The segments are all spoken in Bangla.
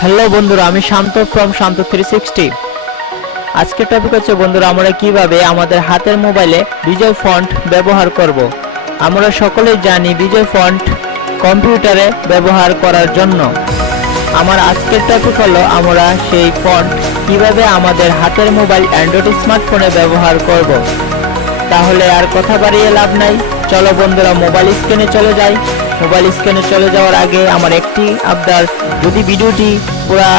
হ্যালো বন্ধুরা, আমি শান্ত ফ্রম শান্ত360। আজকের টপিক হচ্ছে বন্ধুরা, আমরা কিভাবে আমাদের হাতের মোবাইলে বিজয় ফন্ট ব্যবহার করব। আমরা সকলেই জানি বিজয় ফন্ট কম্পিউটারে ব্যবহার করার জন্য। আমার আজকের টপিক হলো আমরা সেই ফন্ট কিভাবে আমাদের হাতের মোবাইল অ্যান্ড্রয়েড স্মার্টফোনে ব্যবহার করব। তাহলে আর কথা বাড়িয়ে লাভ নাই, চলো বন্ধুরা মোবাইল স্ক্রিনে চলে যাই। মোবাইল স্ক্রিনে চলে যাওয়ার আগে আমার একটি আবদার, যদি ভিডিওটি পুরো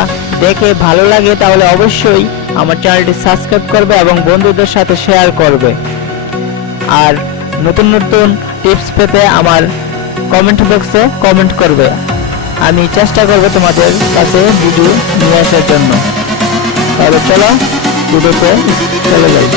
দেখে ভালো লাগে তাহলে অবশ্যই আমার চ্যানেলটি সাবস্ক্রাইব করবে এবং বন্ধুদের সাথে শেয়ার করবে। আর নতুন নতুন টিপস পেতে আমার কমেন্ট বক্সে কমেন্ট করবে। আমি চেষ্টা করব তোমাদের কাছে ভিডিও নিয়ে আসার জন্য। তাহলে চলো ভিডিওতে চলে যাই।